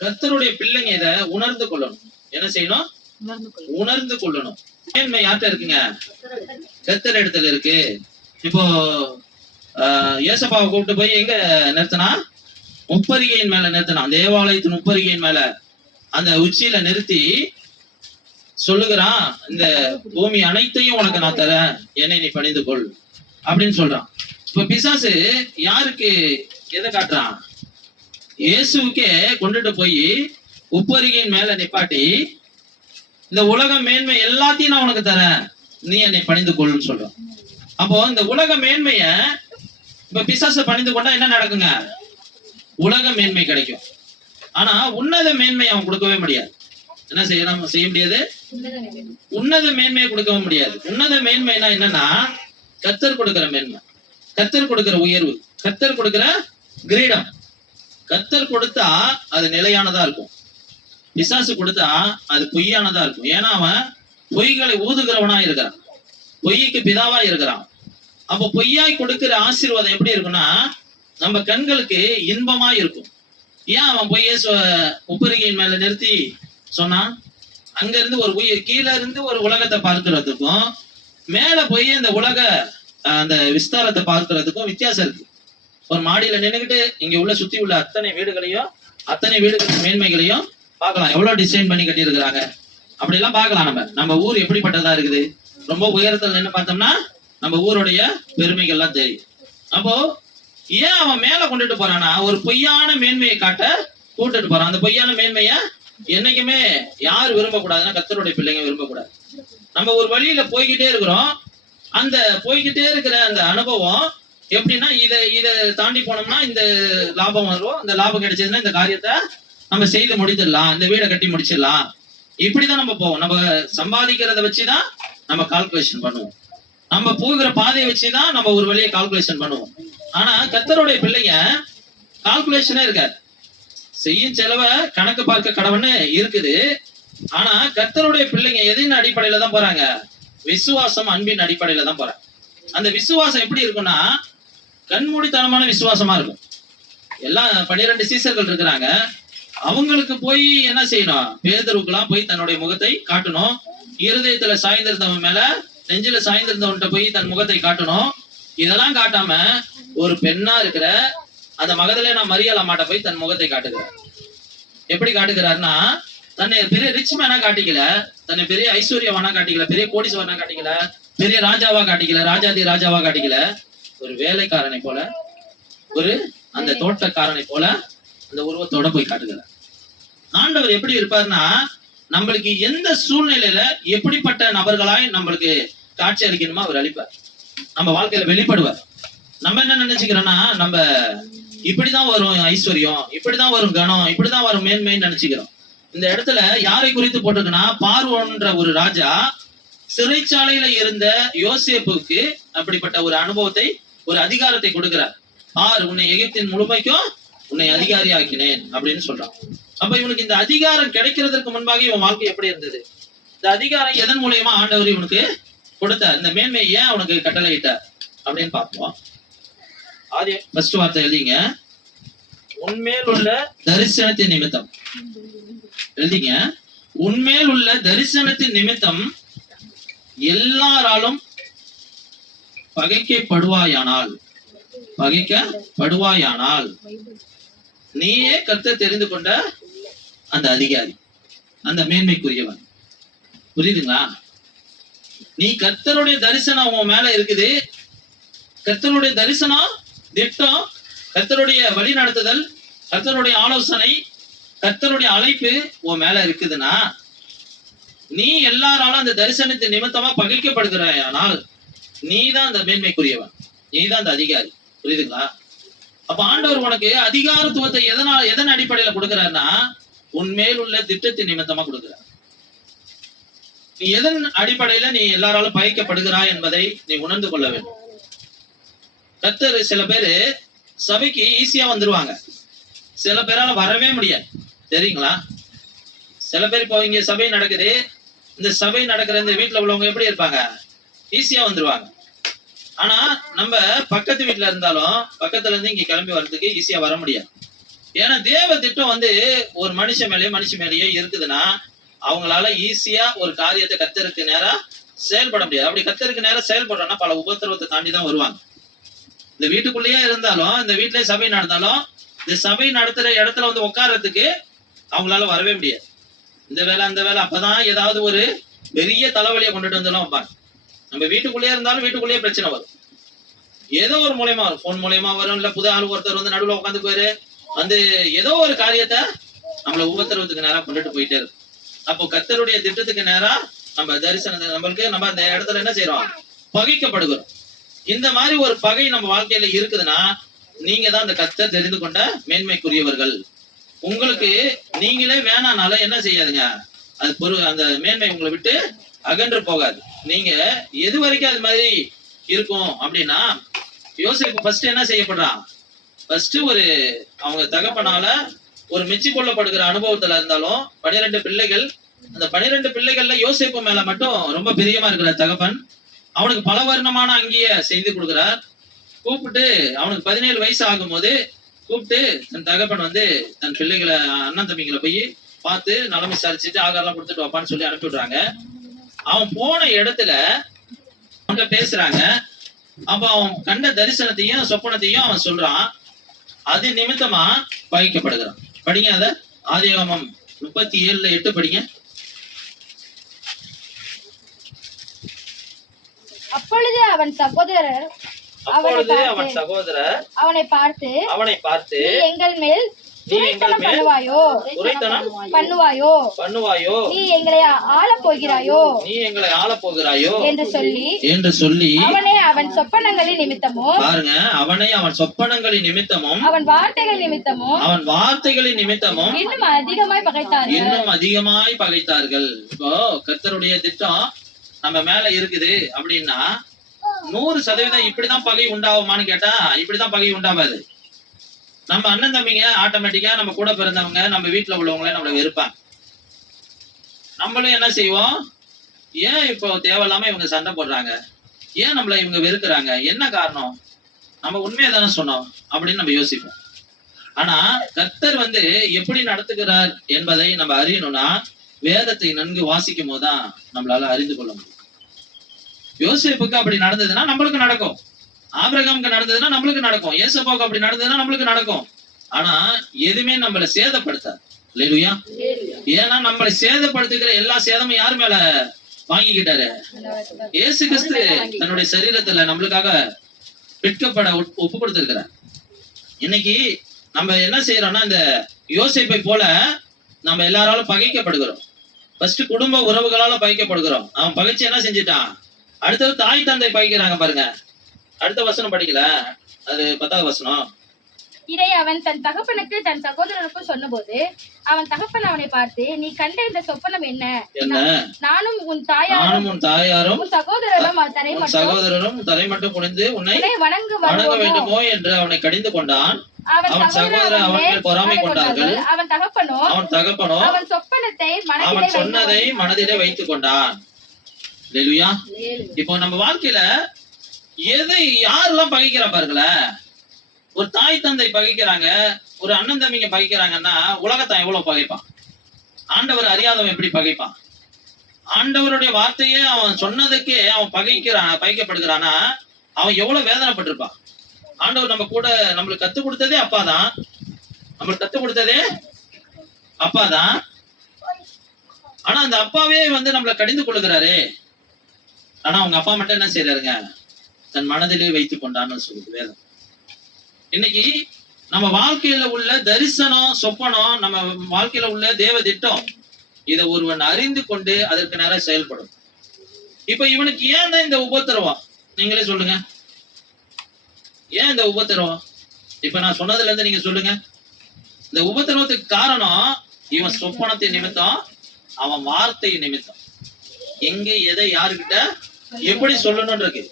கர்த்தருடைய பிள்ளைங்க இத உணர்ந்து கொள்ளணும். என்ன செய்யணும்? உணர்ந்து கொள்ளணும். மேன்மை யார்கிட்ட இருக்குங்க? கர்த்தர் இடத்துல இருக்கு. இப்போ ஏசப்பாவை கூப்பிட்டு போய் எங்க நிறுத்தினா? முப்பரிகையின் மேல நிறுத்தினான். தேவாலயத்தின் முப்பரிகையின் மேல அந்த உச்சியில நிறுத்தி சொல்லுகிறான், இந்த பூமி அனைத்தையும் உனக்கு நான் தரேன், என்னை நீ பணிந்து கொள் அப்படின்னு சொல்றான். இப்ப பிசாசு யாருக்கு எதை காட்டுறான்? இயேசுக்கே கொண்டுட்டு போய் உப்பரிகையின் மேல நிப்பாட்டி, இந்த உலக மேன்மை எல்லாத்தையும் நான் உனக்கு தரேன், நீ என்னை பணிந்து கொள்ளுன்னு சொல்றான். அப்போ இந்த உலக மேன்மைய இப்ப பிசாச பணிந்து கொண்டா என்ன நடக்குங்க? உலக மேன்மை கிடைக்கும். ஆனா உன்னத மேன்மை அவன் கொடுக்கவே முடியாது. என்ன செய்ய முடியாது? உன்னத மேன்மையை கொடுக்கவும் முடியாது. உன்னத மேன்மைனா என்னன்னா, கர்த்தர் கொடுக்கிற மேன்மை, கர்த்தர் கொடுக்கிற உயர்வு, கர்த்தர் கொடுக்கிற கிரீடம். கர்த்தர் கொடுத்தா அது நிலையானதா இருக்கும். பிசாசு கொடுத்தா அது பொய்யானதா இருக்கும். ஏன்னா அவன் பொய்களை ஊதுகிறவனா இருக்கிறான், பொய்க்கு பிதாவா இருக்கிறான். அப்போ பொய்யாய் கொடுக்கிற ஆசீர்வாதம் எப்படி இருக்குன்னா, நம்ம கண்களுக்கு இன்பமா இருக்கும். ஏன் அவன் பொய்ய உப்பரிகையின் மேல நிறுத்தி சொன்னான்? அங்க இருந்து ஒரு கீழே இருந்து ஒரு உலகத்தை பார்க்கிறதுக்கும் மேல போய் அந்த உலக அந்த விஸ்தாரத்தை பார்க்கிறதுக்கும் வித்தியாசம் இருக்கு. ஒரு மாடியில நின்றுகிட்டு இங்க உள்ள சுத்தி உள்ள அத்தனை வீடுகளையும் அத்தனை வீடுகளின் மேன்மைகளையும் பார்க்கலாம். எவ்வளவு டிசைன் பண்ணி கட்டி இருக்கிறாங்க அப்படி எல்லாம் பார்க்கலாம். நம்ம ஊர் எப்படிப்பட்டதா இருக்குது. ரொம்ப உயரத்துல நின்று பார்த்தோம்னா நம்ம ஊருடைய பெருமைகள்லாம் தெரியும். அப்போ ஏன் அவன் மேல கொண்டுட்டு போறான்னா, ஒரு பொய்யான மேன்மையை காட்ட கூட்டுட்டு போறான். அந்த பொய்யான மேன்மைய என்னைக்குமே யார் விரும்பக்கூடாதுன்னா, கர்த்தருடைய பிள்ளைங்க விரும்பக்கூடாது. நம்ம ஒரு வழியில போய்கிட்டே இருக்கிறோம். அந்த போய்கிட்டே இருக்கிற அந்த அனுபவம் எப்படின்னா, இதை தாண்டி போனோம்னா இந்த லாபம் வரும், இந்த லாபம் கிடைச்சதுன்னா இந்த காரியத்தை நம்ம செய்து முடிச்சிடலாம், இந்த வீடை கட்டி முடிச்சிடலாம். இப்படிதான் நம்ம போவோம். நம்ம சம்பாதிக்கிறத வச்சுதான் நம்ம கால்குலேஷன் பண்ணுவோம். நம்ம போகிற பாதையை வச்சுதான் நம்ம ஒரு வழியை கால்குலேஷன் பண்ணுவோம். ஆனா கர்த்தருடைய பிள்ளைங்க கால்குலேஷனே இருக்காது. செய்யும் செலவை கணக்கு பார்க்க கடவுன்னு இருக்குது. ஆனா கர்த்தருடைய பிள்ளைங்க எதின் அடிப்படையில தான் போறாங்க? விசுவாசம், அன்பின் அடிப்படையில தான் போறாங்க. அந்த விசுவாசம் எப்படி இருக்கும்னா, கண்மூடித்தனமான விசுவாசமா இருக்கும். எல்லாம் 12 சீசர்கள் இருக்கிறாங்க. அவங்களுக்கு போய் என்ன செய்யணும்? பேதுருவுக்கெல்லாம் போய் தன்னுடைய முகத்தை காட்டணும். இருதயத்துல சாய்ந்திருந்தவன் மேல, நெஞ்சில சாய்ந்திருந்தவன்கிட்ட போய் தன் முகத்தை காட்டணும். இதெல்லாம் காட்டாம ஒரு பெண்ணா இருக்கிற அந்த மகதலேனா மரியாள் அம்மாட்ட போய் தன் முகத்தை காட்டுகிறார். எப்படி காட்டுகிறாருன்னா, தன்னை பெரிய ரிச் மேனா காட்டிக்கல, தன்னை பெரிய ஐஸ்வர்யவானா காட்டிக்கல, பெரிய கோடீஸ்வரனா காட்டிக்கல, பெரிய ராஜாவா காட்டிக்கல, ராஜாதி ராஜாவா காட்டிக்கல. ஒரு வேலைக்காரனை போல, ஒரு அந்த தோட்டக்காரனை போல அந்த உருவத்தோட போய் காட்டுகிறார். ஆண்டவர் எப்படி இருப்பாருன்னா, நம்மளுக்கு எந்த சூழ்நிலையில எப்படிப்பட்ட நபர்களாய் நம்மளுக்கு காட்சி அளிக்கணுமோ அவர் அளிப்பார். நம்ம வாழ்க்கையில வெளிப்படுவார். நம்ம என்ன நினைச்சுக்கிறோம்னா, நம்ம இப்படிதான் வரும் ஐஸ்வர்யம், இப்படிதான் வரும் கனம், இப்படிதான் வரும் மேன்மைன்னு நினைச்சுக்கிறோம். இந்த இடத்துல யாரை குறித்து போட்டிருக்குன்னா, பார்வோன்ற ஒரு ராஜா சிறைச்சாலையில இருந்த யோசேப்புக்கு அப்படிப்பட்ட ஒரு அனுபவத்தை, ஒரு அதிகாரத்தை கொடுக்கிறார். உன்னை எகிப்தின் முழுமைக்கும் உன்னை அதிகாரி ஆக்கினேன் அப்படின்னு சொல்றான். அப்ப இவனுக்கு இந்த அதிகாரம் கிடைக்கிறதுக்கு முன்பாக இவன் வாழ்க்கை எப்படி இருந்தது? இந்த அதிகாரம் எதன் மூலியமா ஆண்டவர் இவனுக்கு கொடுத்தார்? இந்த மேன்மையை ஏன் அவனுக்கு கட்டளையிட்டார் அப்படின்னு பார்ப்போம். ஆதி ஃபர்ஸ்ட் வார்த்தை எழுதிங்க. உன்மேல் உள்ள தரிசனத்தின் நிமித்தம் எழுதிங்க. உன்மேல் உள்ள தரிசனத்தின் நிமித்தம் எல்லாராலும் பகைக்கப்படுவாயானால் நீயே கர்த்தர் தெரிந்து கொண்ட அந்த அதிகாரி, அந்த மேன்மைக்குரியவன். புரியுதுங்களா? நீ கர்த்தருடைய தரிசனம் உன் மேல இருக்குது. கர்த்தருடைய தரிசனம், திட்டம், கர்த்தருடைய வழி நடத்துதல், கர்த்தருடைய ஆலோசனை, கர்த்தருடைய அழைப்பு உன் மேல இருக்குதுன்னா, நீ எல்லாராலும் அந்த தரிசனத்தின் நிமித்தமா பகைக்கப்படுகிறாயானால் நீதான் அந்த மேன்மைக்குரியவன், நீதான் அந்த அதிகாரி. புரியுதுங்களா? அப்ப ஆண்டவர் உனக்கு அதிகாரத்துவத்தை எதன் அடிப்படையில கொடுக்கிறாருன்னா, உன்மேல் உள்ள திட்டத்தின் நிமித்தமா கொடுக்கிறார். நீ எதன் அடிப்படையில நீ எல்லாராலும் பகைக்கப்படுகிறாய் என்பதை நீ உணர்ந்து கொள்ள வேண்டும். கர்த்தர் சில பேரு சபைக்கு ஈஸியா வந்துருவாங்க, சில பேரால வரவே முடியாது. தெரியுங்களா? சில பேர் இப்போ இங்க சபை நடக்குது, இந்த சபை நடக்கிற இந்த வீட்டுல உள்ளவங்க எப்படி இருப்பாங்க? ஈஸியா வந்துருவாங்க. ஆனா நம்ம பக்கத்து வீட்டுல இருந்தாலும் பக்கத்துல இருந்து இங்க கிளம்பி வர்றதுக்கு ஈஸியா வர முடியாது. ஏன்னா தேவ திட்டம் வந்து ஒரு மனுஷன் மேலேயே இருக்குதுன்னா அவங்களால ஈஸியா ஒரு காரியத்தை கர்த்தருக்கு நேரா செயல்பட முடியாது. அப்படி கர்த்தருக்கு நேரா செயல்படுறோம்னா பல உபத்திரவத்தை தாண்டி தான் வருவாங்க. இந்த வீட்டுக்குள்ளேயே இருந்தாலும், இந்த வீட்லயே சபை நடந்தாலும், இந்த சபை நடத்துற இடத்துல வந்து உட்கார்றதுக்கு அவங்களால வரவே முடியாது. இந்த வேலை அந்த வேலை, அப்பதான் ஏதாவது ஒரு பெரிய தலைவலியை கொண்டுட்டு வந்தாலும் வைப்பாங்க. நம்ம வீட்டுக்குள்ளேயே இருந்தாலும் வீட்டுக்குள்ளேயே பிரச்சனை வரும். ஏதோ ஒரு மூலியமா வரும், போன் மூலியமா வரும், இல்ல புது ஆள் ஒருத்தர் வந்து நடுவில் உட்காந்து போயிரு வந்து ஏதோ ஒரு காரியத்தை நம்மள உபத்திரவத்துக்கு நேரா கொண்டுட்டு போயிட்டே இருக்கும். அப்போ கர்த்தருடைய திட்டத்துக்கு நேரா நம்ம தரிசனத்தை நம்ம அந்த இடத்துல என்ன செய்யறோம், பகைக்கப்படுகிறோம். இந்த மாதிரி ஒரு பகை நம்ம வாழ்க்கையில இருக்குதுன்னா நீங்க தான் அந்த கர்த்தர் தெரிந்து கொண்ட மேன்மைக்குரியவர்கள். உங்களுக்கு நீங்களே வேணானால என்ன செய்யாதுங்க, அது அந்த மேன்மை உங்களை விட்டு அகன்று போகாது. நீங்க எது வரைக்கும் அது மாதிரி இருக்கும் அப்படின்னா, யோசேப்பு ஃபர்ஸ்ட் என்ன செய்யப்படுறான், ஃபர்ஸ்ட் ஒரு அவங்க தகப்பனால ஒரு மெச்சி கொள்ளப்படுகிற அனுபவத்துல இருந்தாலும் 12 பிள்ளைகள், அந்த 12 பிள்ளைகள்ல யோசேப்பு மேல மட்டும் ரொம்ப பிரியமா இருக்கிற தகப்பன் அவனுக்கு பல வர்ணமான அங்கேய செய்து கொடுக்கிறார். கூப்பிட்டு அவனுக்கு 17 வயசு ஆகும் போது கூப்பிட்டு தன் தகப்பன் வந்து தன் பிள்ளைகளை அண்ணன் தம்பிங்களை போய் பார்த்து நலம் விசாரிச்சுட்டு ஆகாரம் கொடுத்துட்டு வாப்பான்னு சொல்லி அனுப்பி விடுறாங்க. அவன் போன இடத்துல அவங்க பேசுறாங்க. அப்ப அவன் கண்ட தரிசனத்தையும் சொப்பனத்தையும் அவன் சொல்றான். அது நிமித்தமா பகைக்கப்படுகிறான். படிங்க அத, ஆதியாகமம் 37:8 படிங்க. அப்பொழுது அவன் சகோதரர் அவனை பார்த்து நீ எங்கள் மேல் பண்ணுவாயோ நீ எங்களை ஆளப் போகிறாயோ என்று சொல்லி அவனை அவன் சொப்பனங்களின் நிமித்தமும் அவன் வார்த்தைகளின் நிமித்தமும் இன்னும் அதிகமாய் பகைத்தார்கள். இப்போ கர்த்தருடைய திட்டம் நம்ம மேல இருக்குது அப்படின்னா 100% இப்படிதான் பகை உண்டாகுமான்னு கேட்டா இப்படிதான் பகை உண்டாகாது. நம்ம அண்ணன் தம்பிங்க ஆட்டோமேட்டிக்கா நம்ம கூட பிறந்தவங்க நம்ம வீட்டுல உள்ளவங்களே நம்மள வெறுப்பாங்க. நம்மளும் என்ன செய்வோம், ஏன் இப்போ தேவையில்லாம இவங்க சண்டை போடுறாங்க, ஏன் நம்மள இவங்க வெறுக்கிறாங்க, என்ன காரணம், நம்ம உண்மையை தானே சொன்னோம் அப்படின்னு நம்ம யோசிப்போம். ஆனா கர்த்தர் வந்து எப்படி நடத்துகிறார் என்பதை நம்ம அறியணும்னா வேதத்தை நன்கு வாசிக்கும் போதுதான் நம்மளால அறிந்து கொள்ள முடியும். யோசேப்புக்கு அப்படி நடந்ததுன்னா நம்மளுக்கு நடக்கும், ஆபிரகாமுக்கு நடந்ததுன்னா நம்மளுக்கு நடக்கும், ஏசப்பாவுக்கு அப்படி நடந்ததுன்னா நம்மளுக்கு நடக்கும். ஆனா எதுவுமே நம்மளை சேதப்படுத்தாது. இல்லையா? ஏன்னா நம்மளை சேதப்படுத்துகிற எல்லா சேதமும் யாரு மேல வாங்கிக்கிட்டாரு, இயேசு கிறிஸ்து தன்னுடைய சரீரத்துல நம்மளுக்காக பிற்கப்பட ஒப்பு கொடுத்திருக்கிறார். இன்னைக்கு நம்ம என்ன செய்யறோம்னா இந்த யோசேப்பை போல நம்ம எல்லாராலும் பகைக்கப்படுகிறோம். ஃபர்ஸ்ட் குடும்ப உறவுகளால பகைக்கப்படுகிறோம். அவன் பகைச்சு என்ன செஞ்சுட்டான், அடுத்தது தாய் தந்தை பகைக்கிறாங்க பாருங்க. அடுத்த வசனம் படிக்கல, அது 10வது வசனம். இதை அவன் தன் தகப்பனுக்கு தன் சகோதரனுக்கும் சொன்னபோது அவன் தகப்பன் அவனை பார்த்து நீ கண்ட இந்த சொப்பனம் என்ன, நானும் உன் தாயாரும் உன் சகோதரரும் தலை மட்டும் குனிந்து உன்னை வணங்க வேண்டுமோ என்று அவனை கடிந்து கொண்டான். அவன் சகோதரர் அவன் மேல் பொறாமை கொண்டார்கள். அவன் தகப்பனோ அவன் சொப்பனத்தை அவன் சொன்னதை மனதிலே வைத்துக் கொண்டான். அல்லேலூயா. இப்போ நம்ம வாழ்க்கையில எதை யாரெல்லாம் பகைக்கிறா பாருங்களேன். ஒரு தாய் தந்தை பகைக்கிறாங்க, ஒரு அண்ணன் தம்பிங்க பகைக்கிறாங்கன்னா உலகத்தான் எவ்வளவு பகைப்பான். ஆண்டவர் அறியாதவன் எப்படி பகைப்பான். ஆண்டவருடைய வார்த்தையே அவன் சொன்னதுக்கே அவன் பகைக்கப்படுகிறானா அவன் எவ்வளவு வேதனைப்பட்டிருப்பான். ஆண்டவர் நம்ம கூட நம்மளுக்கு கத்துக் கொடுத்ததே அப்பாதான், நம்மளுக்கு கத்துக் கொடுத்ததே அப்பாதான். ஆனா அந்த அப்பாவே வந்து நம்மளை கடிந்து கொள்ளுகிறாரு. ஆனா அவங்க அப்பா மட்டும் என்ன செய்யறாருங்க, தன் மனதிலே வைத்துக் கொண்டான்னு சொல்லுது வேதம். இன்னைக்கு நம்ம வாழ்க்கையில உள்ள தரிசனம் சொப்பனம், நம்ம வாழ்க்கையில உள்ள தேவ திட்டம், இதை ஒருவன் அறிந்து கொண்டு அதற்கு நேரம் செயல்படும். இப்ப இவனுக்கு ஏன் தான் இந்த உபத்திரவம், நீங்களே சொல்லுங்க, ஏன் இந்த உபத்திரவம்? இப்ப நான் சொன்னதுல இருந்து நீங்க சொல்லுங்க. இந்த உபத்திரவத்துக்கு காரணம் இவன் சொப்பனத்தின் நிமித்தம், அவன் வார்த்தை நிமித்தம். எங்க எதை யாருக்கிட்ட எப்படி சொல்லணும்னு இருக்கு.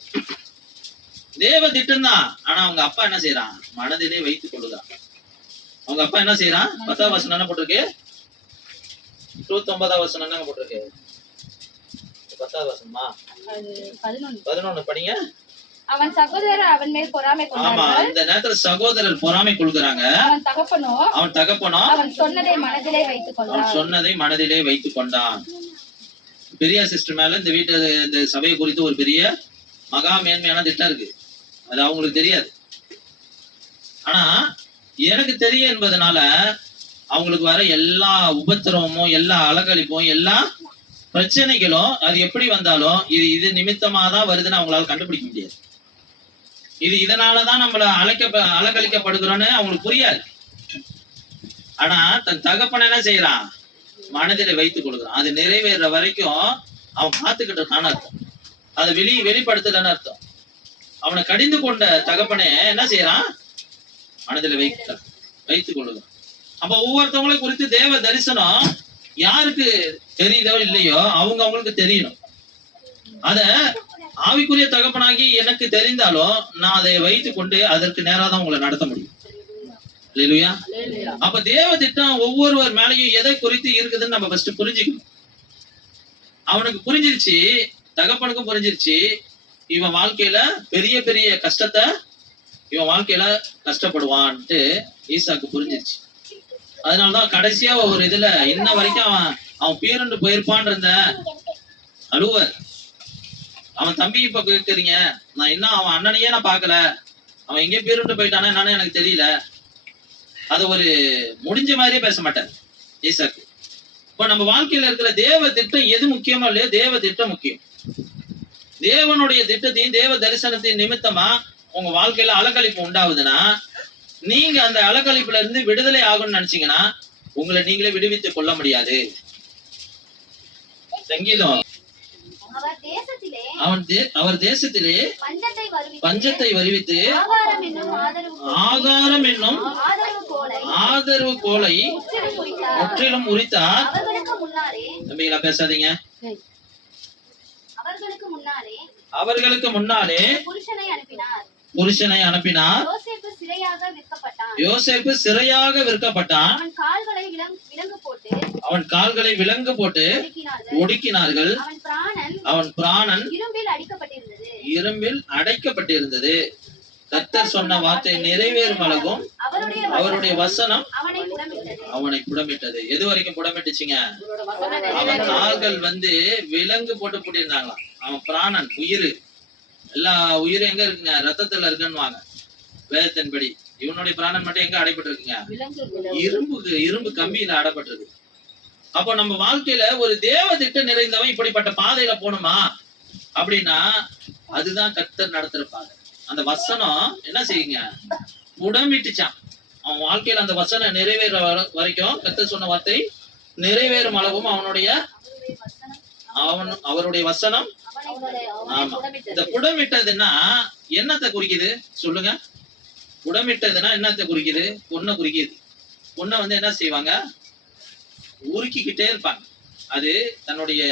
தேவ திட்டம் தான். ஆனா அவங்க அப்பா என்ன செய்யறான், மனதிலே வைத்துக் கொள்ளுதான். அவங்க அப்பா என்ன செய்யறான், 10வது வசனம் என்ன போட்டிருக்கு, 29வது வசனம் என்ன போட்டிருக்கு, 10வது வசனமா 11 படிங்க. அவன் சகோதரர் அவன் மேல் பொறாமை ஆமா, கொண்டார்கள். இந்த நேரத்துல சகோதரர் பொறாமை கொள்கிறாங்க. அவன் தகப்பனோ அவன் சொன்னதை மனதிலே வைத்துக் கொண்டான். பெரிய சிஸ்டர் மேல இந்த வீட்டு இந்த சபையை குறித்து ஒரு பெரிய மகா மேன்மையான திட்டம் இருக்கு. அது அவங்களுக்கு தெரியாது. ஆனா எனக்கு தெரியும் என்பதனால அவங்களுக்கு வர எல்லா உபத்திரவமும், எல்லா அலக்கழிப்பும், எல்லா பிரச்சனைகளும் அது எப்படி வந்தாலும் இது நிமித்தமா தான் வருதுன்னு அவங்களால கண்டுபிடிக்க முடியாது. இதனாலதான் நம்மள அலக்கழிக்கப்படுகிறோன்னு அவங்களுக்கு புரியாது. ஆனா தன் தகப்பன என்ன செய்யறான்? மனதில வைத்துக் கொள்கிறான். அது நிறைவேற வரைக்கும் அவன் காத்துக்கிட்டு இருக்கான்னு அர்த்தம். அதை வெளிப்படுத்தலன்னு அர்த்தம். அவனை கடிந்து கொண்ட தகப்பனே என்ன செய்யறான்? மனதில வைத்துக் கொள்ளுகிறான். அப்ப ஒவ்வொருத்தவங்களை குறித்து தேவ தரிசனம் யாருக்கு தெரியுதோ இல்லையோ அவங்களுக்கு தெரியணும். அத ஆவிக்குரிய தகப்பனாகி எனக்கு தெரிந்தாலும் நான் அதை வைத்துக் கொண்டு அதற்கு நேராதான் உங்களை நடத்த முடியும். இல்லையா? அப்ப தேவ திட்டம் ஒவ்வொருவர் மேலையும் எதை குறித்து இருக்குதுன்னு நம்ம ஃபர்ஸ்ட் புரிஞ்சுக்கணும். அவனுக்கு புரிஞ்சிருச்சு, தகப்பனுக்கும் புரிஞ்சிருச்சு, இவன் வாழ்க்கையில பெரிய பெரிய கஷ்டத்தை இவன் வாழ்க்கையில கஷ்டப்படுவான்ட்டு ஈசாக்கு புரிஞ்சிருச்சு. அதனாலதான் கடைசியா ஒரு இதுல இன்ன வரைக்கும் அவன் பீரண்டு போயிருப்பான் இருந்த அழுவர். அவன் தம்பி இப்ப கேக்குறீங்க, நான் இன்னும் அவன் அண்ணனையே நான் பாக்கல, அவன் எங்கேயோ பீரண்டு போயிட்டானா என்னன்னு எனக்கு தெரியல. அது ஒரு முடிஞ்ச மாதிரியே பேச மாட்டார் ஈசாக்கு. இப்ப நம்ம வாழ்க்கையில இருக்கிற தேவ திட்டம் எது முக்கியமோ இல்லையோ, தேவ திட்டம் முக்கியம். தேவனுடைய திட்டத்தையும் தேவ தரிசனத்தையும் நிமித்தமா உங்க வாழ்க்கையில அலக்கழிப்பு உண்டாகுதுன்னா, நீங்க அந்த அலக்கழிப்புல இருந்து விடுதலை ஆகும்னு நினைச்சீங்கன்னா உங்களை நீங்களே விடுவித்துக் கொள்ள முடியாது. சங்கீதம் அவர் தேசத்திலே பஞ்சத்தை வருவித்து ஆகாரம் என்னும் ஆதரவு கோலை முற்றிலும் உரித்தார். தம்பிகளா பேசாதீங்க. அவர்களுக்கு முன்னாலே புருஷனை அனுப்பினார். யோசேப்பு சிறையாக விற்கப்பட்டான். அவன் கால்களை விலங்கு போட்டு ஒடுக்கினார்கள். அவன் பிராணன் இரும்பில் அடைக்கப்பட்டிருந்தது. கர்த்தர் சொன்ன வார்த்தை நிறைவேறும் அளவும் அவருடைய வசனம் அவனை புடமிட்டது. எது வரைக்கும் புடமிட்டுச்சுங்க? அவன் கால்கள் விலங்கு போட்டு போட்டிருந்தாங்களாம். அவன் பிராணன், உயிர், எல்லா உயிரும் எங்க இருக்குங்க? ரத்தத்துல இருக்குன்னு வேதத்தின்படி. இவனுடைய பிராணன் மட்டும் எங்க அடைப்பட்டு இருக்குங்க? இரும்பு கம்பியில அடைப்பட்டிருக்கு. அப்போ நம்ம வாழ்க்கையில ஒரு தேவ திட்டம் நிறைந்தவன் இப்படிப்பட்ட பாதையில போகணுமா அப்படின்னா அதுதான் கர்த்தர் நடத்துற பாதை. அந்த வசனம் என்ன செய்யுங்க? புடமிட்டுச்சான். அவன் வாழ்க்கையில அந்த வசனம் நிறைவேற வரைக்கும் கர்த்தர் சொன்ன வார்த்தை நிறைவேறும் அளவும் அவருடைய வசனம். ஆமா, இந்த புடமிட்டதுன்னா என்னத்தை குறிக்குது சொல்லுங்க? புடமிட்டதுன்னா என்னத்தை குறிக்குது? பொண்ணை குறிக்குது. பொண்ணை என்ன செய்வாங்க? உருக்கிக்கிட்டே இருப்பாங்க. அது தன்னுடைய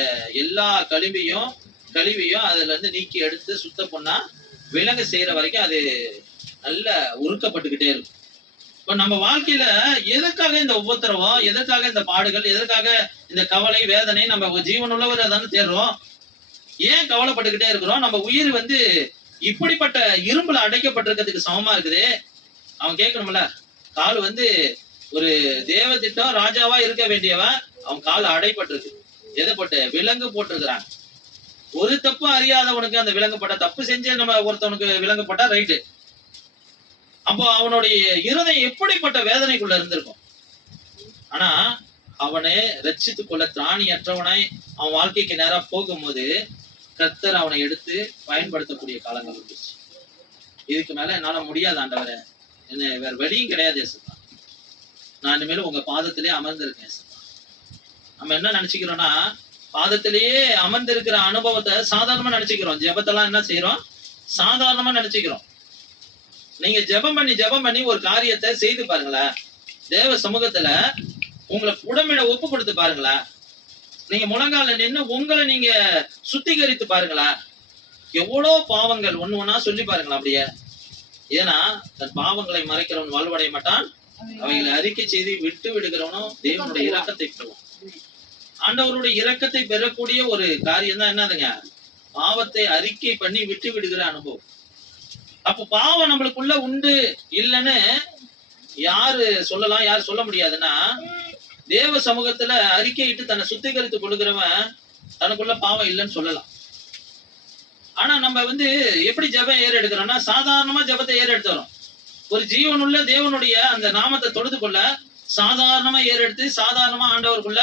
எல்லா கழிவையும் அதுல நீக்கி எடுத்து சுத்த பொண்ணா விலங்கு செய்யற வரைக்கும் அது நல்ல உருக்கப்பட்டுக்கிட்டே இருக்கும். இப்ப நம்ம வாழ்க்கையில எதற்காக இந்த உபத்திரவம், எதற்காக இந்த பாடுகள், எதற்காக இந்த கவலை, வேதனை? நம்ம ஜீவன் உள்ளவரை தானே தேடுறோம். ஏன் கவலைப்பட்டுக்கிட்டே இருக்கிறோம்? நம்ம உயிர் இப்படிப்பட்ட இரும்புல அடைக்கப்பட்டிருக்கிறதுக்கு சமமா இருக்குது. அவன் கேட்கணும்ல, கால் ஒரு தேவ திட்டம், ராஜாவா இருக்க வேண்டியவன், அவன் கால் அடைப்பட்டிருக்கு. எதை போட்டு? விலங்கு போட்டிருக்கிறான். ஒரு தப்பு அறியாதவனுக்கு அந்த விலங்கு போட்டா, தப்பு செஞ்சு நம்ம ஒருத்தவனுக்கு விலங்கு போட்டா ரைட்டு. அப்போ அவனுடைய இருதயம் எப்படிப்பட்ட வேதனைக்குள்ள இருந்திருக்கும். ஆனா அவனை ரட்சித்துக் கொள்ள திராணியற்றவனை அவன் வாழ்க்கைக்கு நேரா போகும்போது கர்த்தர் அவனை எடுத்து பயன்படுத்தக்கூடிய காலங்கள் வந்துருச்சு. இதுக்கு மேல என்னால முடியாது ஆண்டவரே, என்ன வேற வழியும் கிடையாது ஏசப்பா, நான் இனிமேலும் உங்க பாதத்திலே அமர்ந்திருக்கேன் ஏசப்பா. நம்ம என்ன நினைச்சுக்கிறோம்னா, பாதத்திலேயே அமர்ந்திருக்கிற அனுபவத்தை சாதாரணமா நினைச்சுக்கிறோம். ஜெபத்தெல்லாம் என்ன செய்யறோம்? சாதாரணமா நினைச்சுக்கிறோம். நீங்க ஜெபம் பண்ணி ஒரு காரியத்தை செய்து பாருங்களேன். தேவ சமூகத்துல உங்களை புடமிட ஒப்பு கொடுத்து பாருங்களேன். நீங்க முழங்கால நின்று உங்களை நீங்க சுத்திகரித்து பாருங்களா. எவ்வளவு பாவங்கள் ஒண்ணா சொல்லி பாருங்களா அப்படியே. ஏன்னா தன் பாவங்களை மறைக்கிறவன் வாழ்வடைய மாட்டான், அவைகளை அறிக்கை செய்து விட்டு விடுகிறவனும் தேவனுடைய இரக்கத்தை பெறுவான். ஆண்டவருடைய இரக்கத்தை பெறக்கூடிய ஒரு காரியம் தான் என்னதுங்க? பாவத்தை அறிக்கை பண்ணி விட்டு விடுகிற அனுபவம். அப்ப பாவம் நம்மளுக்குள்ள உண்டு இல்லைன்னு யாரு சொல்லலாம், யாரு சொல்ல முடியாதுன்னா, தேவ சமூகத்துல அறிக்கையிட்டு தன்னை சுத்திகரித்துக் கொள்ளுகிறவன் தனக்குள்ள பாவம் இல்லைன்னு சொல்லலாம். ஆனா நம்ம எப்படி ஜெபம் ஏறெடுக்கிறோம்னா, சாதாரணமா ஜெபத்தை ஏறெடுத்துறோம். ஒரு ஜீவனுள்ள தேவனுடைய அந்த நாமத்தை தொழுது கொள்ள சாதாரணமா ஏறெடுத்து சாதாரணமா ஆண்டவருக்குள்ள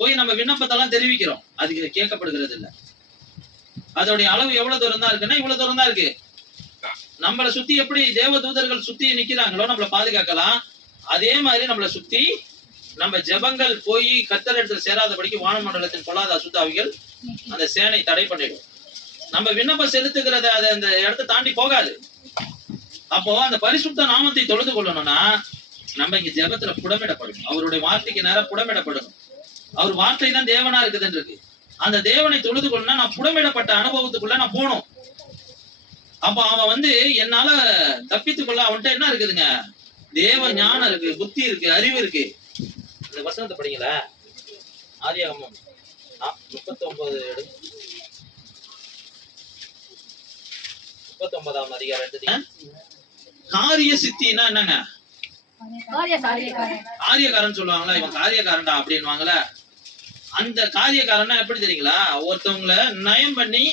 போய் நம்ம விண்ணப்பத்தெல்லாம் தெரிவிக்கிறோம். அதுக்கு கேட்கப்படுகிறது இல்ல. அதோடைய அளவு எவ்வளவு தூரம் தான் இருக்குன்னா இவ்வளவு தூரம் தான் இருக்கு. நம்மளை சுத்தி எப்படி தேவ தூதர்கள் சுத்தி நிக்கிறாங்களோ நம்மளை பாதுகாக்கலாம், அதே மாதிரி நம்மளை சுத்தி நம்ம ஜெபங்கள் போய் கர்த்தர் இடத்துல சேராதபடிக்கு வானமண்டலத்தின் பொல்லாத அசுத்தாவிகள் அந்த சேனை தடை பண்ணிடும். நம்ம விண்ணப்பம் செலுத்துகிறத அதை அந்த இடத்தை தாண்டி போகாது. அப்போ அந்த பரிசுத்த நாமத்தை தொழுது கொள்ளணும்னா நம்ம இங்க ஜெபத்துல புடமிடப்படணும். அவருடைய வார்த்தைக்கு நேரம் புடமிடப்படணும். அவர் வார்த்தை தான் தேவனா இருக்குதுன்னு இருக்கு. அந்த தேவனை தொழுது கொள்ளணும்னா நான் புடமிடப்பட்ட அனுபவத்துக்குள்ள நான் போகணும். அப்ப அவன் என்னால தப்பித்துக் கொள்ள அவன்கிட்ட என்ன இருக்குதுங்க, தேவ ஞானம் இருக்கு, புத்தி இருக்கு, அறிவு இருக்கு. இந்த வசனத்தை படிங்களா, ஆதியாகமம் 39 39ஆம் அதிகாரம் எடுத்துட்டீங்க. காரிய சித்தின்னா என்னங்க, காரியக்காரன் சொல்லுவாங்களா, இவன் காரியக்காரன்டா அப்படின்வாங்கள. அந்த காரியக்காரன்னா எப்படி தெரியுங்களா, ஒருத்தவங்கள நயம் பண்ணி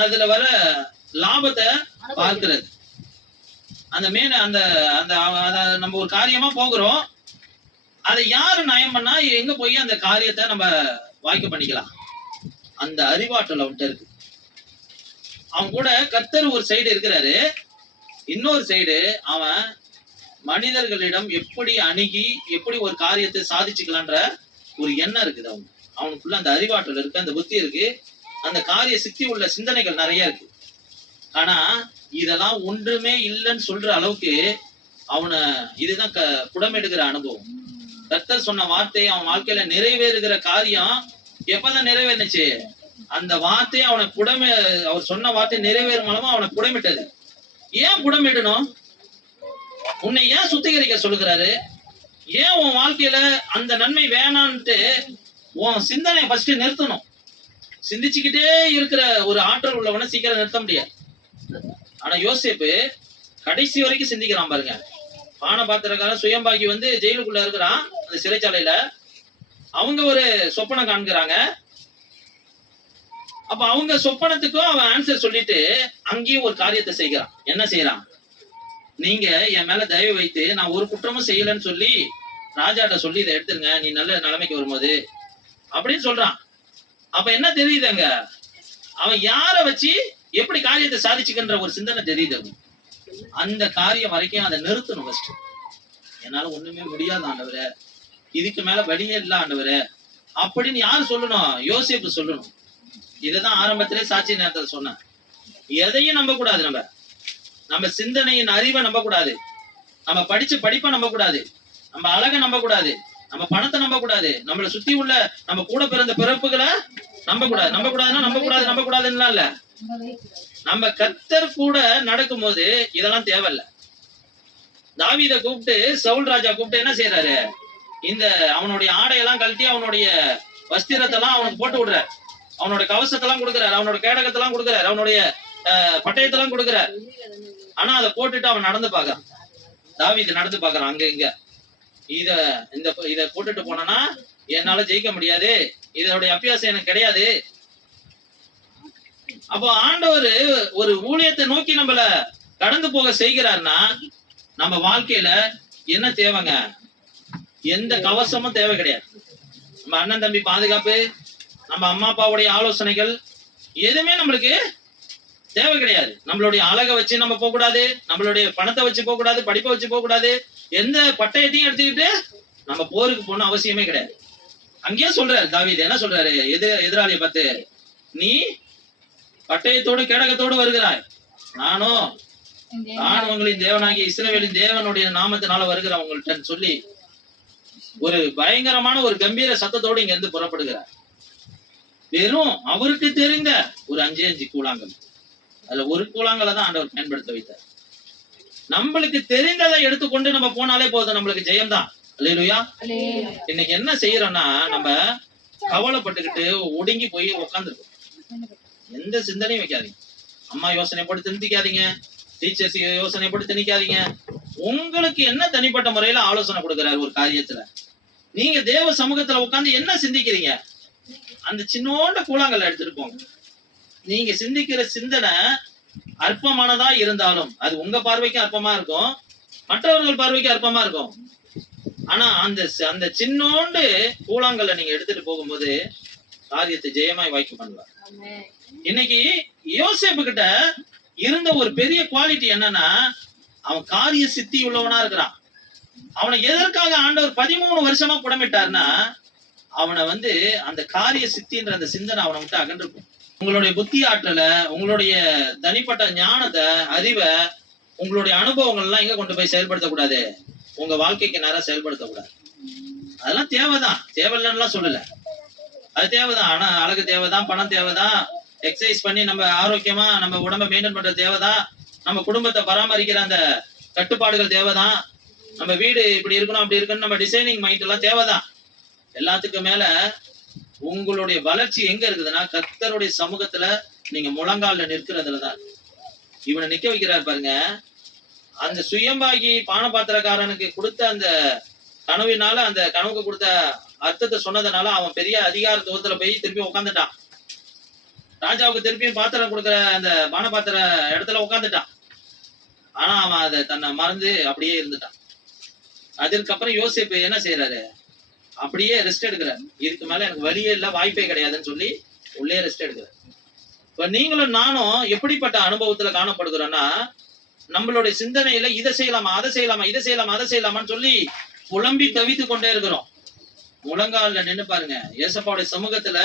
அதுல வர லாபத்தை பார்க்கிறது. அந்த அந்த நம்ம ஒரு காரியமா போகிறோம், அதை யாரு நயம் பண்ணா எங்க போய் அந்த காரியத்தை நம்ம வாய்க்க பண்ணிக்கலாம், அந்த அறிவாற்றல் அவன்கிட்ட இருக்கு. அவன் கூட கர்த்தர் ஒரு சைடு இருக்கிறாரு, இன்னொரு சைடு அவன் மனிதர்களிடம் எப்படி அணுகி எப்படி ஒரு காரியத்தை சாதிச்சுக்கலான்ற ஒரு எண்ணம் இருக்குது. அவனுக்குள்ள அந்த அறிவாற்றல் இருக்கு, அந்த புத்தி இருக்கு, அந்த காரிய சித்தி உள்ள சிந்தனைகள் நிறைய இருக்கு. ஆனா இதெல்லாம் ஒன்றுமே இல்லைன்னு சொல்ற அளவுக்கு அவனை இதுதான் புடமெடுக்கிற அனுபவம். கர்த்தர் சொன்ன வார்த்தை அவன் வாழ்க்கையில நிறைவேறுகிற காரியம் எப்பதான் நிறைவேறுச்சு, அந்த வார்த்தையை அவனை அவர் சொன்ன வார்த்தை நிறைவேறும் மூலமா அவனை புடமிட்டது. ஏன் புடமிடணும், உன்னை ஏன் சுத்திகரிக்க சொல்லுகிறாரு, ஏன் உன் வாழ்க்கையில அந்த நன்மை வேணான்ட்டு உன் சிந்தனை ஃபர்ஸ்ட் நிறுத்தணும். சிந்திச்சுக்கிட்டே இருக்கிற ஒரு ஆற்றல் உள்ளவனை சீக்கிரம் நிறுத்த முடியாது. ஆனா யோசேப்பு கடைசி வரைக்கும் சிந்திக்கிறான் பாருங்க. பானை பாத்திரக்காரன் சுயம்பாக்கி ஜெயிலுக்குள்ள இருக்கிறான், அந்த சிறைச்சாலையில. அவங்க ஒரு சொப்பனம் காண்கிறாங்க. அப்ப அவங்க சொப்பனத்துக்கும் அவன் ஆன்சர் சொல்லிட்டு அங்கேயும் ஒரு காரியத்தை செய்கிறான். என்ன செய்யறான், நீங்க என் மேல தயவு வைத்து நான் ஒரு குற்றமும் செய்யலன்னு சொல்லி ராஜாட்ட சொல்லி இதை எடுத்துருங்க, நீ நல்ல நிலைமைக்கு வரும்போது அப்படின்னு சொல்றான். அப்ப என்ன தெரியுதுங்க, அவன் யார வச்சு எப்படி காரியத்தை சாதிச்சுக்கின்ற ஒரு சிந்தனை தெரியுது. அந்த காரியம் வரைக்கும் அதை நிறுத்தணும். ஃபர்ஸ்ட் என்னால ஒண்ணுமே முடியாது ஆண்டவரே, இதுக்கு மேல வழியே இல்ல ஆண்டவரே அப்படின்னு யாரு சொல்லணும், யோசேப்பு சொல்லணும். இதுதான் ஆரம்பத்திலே சாட்சி நேரத்தில் சொன்னேன். எதையும் நம்ப கூடாது, நம்ம சிந்தனையின் அறிவை நம்ப கூடாது, நம்ம படிச்ச படிப்பை நம்ப கூடாது, நம்ம அழகை நம்ப கூடாது, நம்ம பணத்தை நம்ப கூடாது, நம்மளை சுத்தி உள்ள நம்ம கூட பிறந்த பிறப்புகளை நம்ப கூடாதுன்னா இல்ல. நம்ம கர்த்தர் கூட நடக்கும் போது இதெல்லாம் தேவையில்ல. தாவீதை கூப்பிட்டு சவுல் ராஜா கூப்பிட்டு என்ன செய்யறாரு, அவனுடைய ஆடையெல்லாம் கழட்டி அவனுடைய வஸ்திரத்தெல்லாம் அவனுக்கு போட்டு விடுறாரு, அவனோட கவசத்தெல்லாம் கொடுக்குறாரு, அவனோட கேடகத்தெல்லாம் கொடுக்குறாரு, அவனுடைய பட்டயத்தெல்லாம் கொடுக்குறாரு. ஆனா அதை போட்டுட்டு அவன் நடந்து பாக்குறான். தாவீது நடந்து பாக்குறான் அங்க இங்க. இத போட்டுட்டு போனா என்னால ஜெயிக்க முடியாது, இதோடைய அபியாசம் எனக்கு கிடையாது. அப்போ ஆண்டவர் ஒரு ஊழியத்தை நோக்கி நம்மள கடந்து போக செய்கிறார்னா நம்ம வாழ்க்கையில என்ன தேவைங்க, எந்த கவசமும் தேவை கிடையாது. நம்ம அண்ணன் தம்பி பாதுகாப்பு, நம்ம அம்மா அப்பாவுடைய ஆலோசனைகள் எதுவுமே நம்மளுக்கு தேவை கிடையாது. நம்மளுடைய அழகை வச்சு நம்ம போக கூடாது, நம்மளுடைய பணத்தை வச்சு போக கூடாது, படிப்பை வச்சு போக கூடாது, எந்த பட்டயத்தையும் எடுத்துக்கிட்டு நம்ம போருக்கு போகணும் அவசியமே கிடையாது. அங்கேயே சொல்றாரு தாவீது, என்ன சொல்றாரு எதிராளியை பார்த்து, நீ பட்டயத்தோடு கேடகத்தோடு வருகிறாய், நானும் உங்களின் தேவனாகிய இஸ்ரவேலின் தேவனுடைய நாமத்தினால வருகிறேன் உங்கள்கிட்ட சொல்லி ஒரு பயங்கரமான ஒரு கம்பீர சத்தத்தோடு இங்க இருந்து புறப்படுகிறார். வெறும் அவருக்கு தெரிந்த ஒரு 5 கூழாங்கல், அதுல ஒரு கூழாங்கலை தான் ஆண்டவர் பயன்படுத்த வைத்தார். நம்மளுக்கு தெரிந்ததை எடுத்துக்கொண்டு நம்ம போனாலே போதும், நம்மளுக்கு ஜெயம்தான். அல்லேலூயா. இன்னைக்கு என்ன செய்யறோம்னா நம்ம கவலைப்பட்டுக்கிட்டு ஒடுங்கி போய் உட்காந்துருக்கோம், எந்த சிந்தனையும் வைக்காதீங்க. அம்மா யோசனை போட்டு திணிக்காதீங்க, டீச்சர்ஸ் யோசனை போட்டு திணிக்காதீங்க. உங்களுக்கு என்ன தனிப்பட்ட முறையில ஆலோசனை கொடுக்கிறாரு ஒரு காரியத்துல, நீங்க தேவ சமூகத்துல உட்கார்ந்து என்ன சிந்திக்கிறீங்க, அந்த சின்னோண்ட கூழாங்கல்ல எடுத்துட்டு போங்க. நீங்க சிந்திக்கிற சிந்தனை அற்பமானதா இருந்தாலும் அது உங்க பார்வைக்கு அற்பமா இருக்கும், மற்றவர்கள் பார்வைக்கு அற்பமா இருக்கும். ஆனா அந்த சின்னோண்டு கூழாங்கல்ல நீங்க எடுத்துட்டு போகும்போது காரியத்தை ஜெயமாய் வாய்க்கு பண்ணலாம். இன்னைக்கு யோசேப்பு கிட்ட இருந்த ஒரு பெரிய குவாலிட்டி என்னன்னா, அவன் காரிய சித்தி உள்ளவனா இருக்கிறான். அவனை எதற்காக ஆண்டவர் 13 வருஷமா புடமிட்டார்னா, அவனை அந்த காரிய சித்தின்ற அந்த சிந்தனை அவனை விட்டு அகன்றிருக்கும். உங்களுடைய புத்தி ஆற்றலை, உங்களுடைய தனிப்பட்ட ஞானத்தை, அறிவை, உங்களுடைய அனுபவங்கள் எல்லாம் எங்க கொண்டு போய் செயல்படுத்தக்கூடாது, உங்க வாழ்க்கைக்கு நேரம் செயல்படுத்தக்கூடாது. அதெல்லாம் தேவைதான், தேவையில்லைன்னு சொல்லல, அது தேவைதான். ஆனா அழகு தேவைதான், பணம் தேவைதான், எக்ஸசைஸ் பண்ணி நம்ம ஆரோக்கியமா நம்ம உடம்பை மெயின்டைன் பண்ற தேவைதான், நம்ம குடும்பத்தை பராமரிக்கிற அந்த கட்டுப்பாடுகள் தேவைதான், நம்ம வீடு இப்படி இருக்கணும் அப்படி இருக்கணும் நம்ம டிசைனிங் மைண்ட் எல்லாம் தேவைதான். எல்லாத்துக்கும் மேல உங்களுடைய வளர்ச்சி எங்க இருக்குதுன்னா, கர்த்தருடைய சமூகத்துல நீங்க முழங்கால நிற்கிறதுலதான். இவனை நிக்க வைக்கிறார் பாருங்க. அந்த சுயம்பாகி பானபாத்திரக்காரனுக்கு கொடுத்த அந்த கனவினால, அந்த கனவுக்கு கொடுத்த அர்த்தத்தை சொன்னதுனால அவன் பெரிய அதிகாரத்துவத்துல போய் திருப்பி உட்காந்துட்டான். ராஜாவுக்கு திருப்பியும் பாத்திரம் கொடுக்குற அந்த பானபாத்திர இடத்துல உட்காந்துட்டான். ஆனா அவன் அதை தன்னை மறந்து அப்படியே இருந்துட்டான். அதற்கப்புறம் யோசேப்பு என்ன செய்யறாரு, அப்படியே ரெஸ்ட் எடுக்கிறார். இதுக்கு மேல எனக்கு வழியே இல்ல, வாய்ப்பே கிடையாதுன்னு சொல்லி உள்ளே ரெஸ்ட் எடுக்கிறார். இப்ப நீங்களும் நானும் எப்படிப்பட்ட அனுபவத்துல காணப்படுகிறோம்னா, நம்மளுடைய சிந்தனையில இதை செய்யலாமா, அதை செய்யலாமா, இதை செய்யலாமா, அதை செய்யலாமான்னு சொல்லி புலம்பி தவித்து கொண்டே இருக்கிறோம். முழங்கால நின்னு பாருங்க, ஏசப்பாவுடைய சமூகத்துல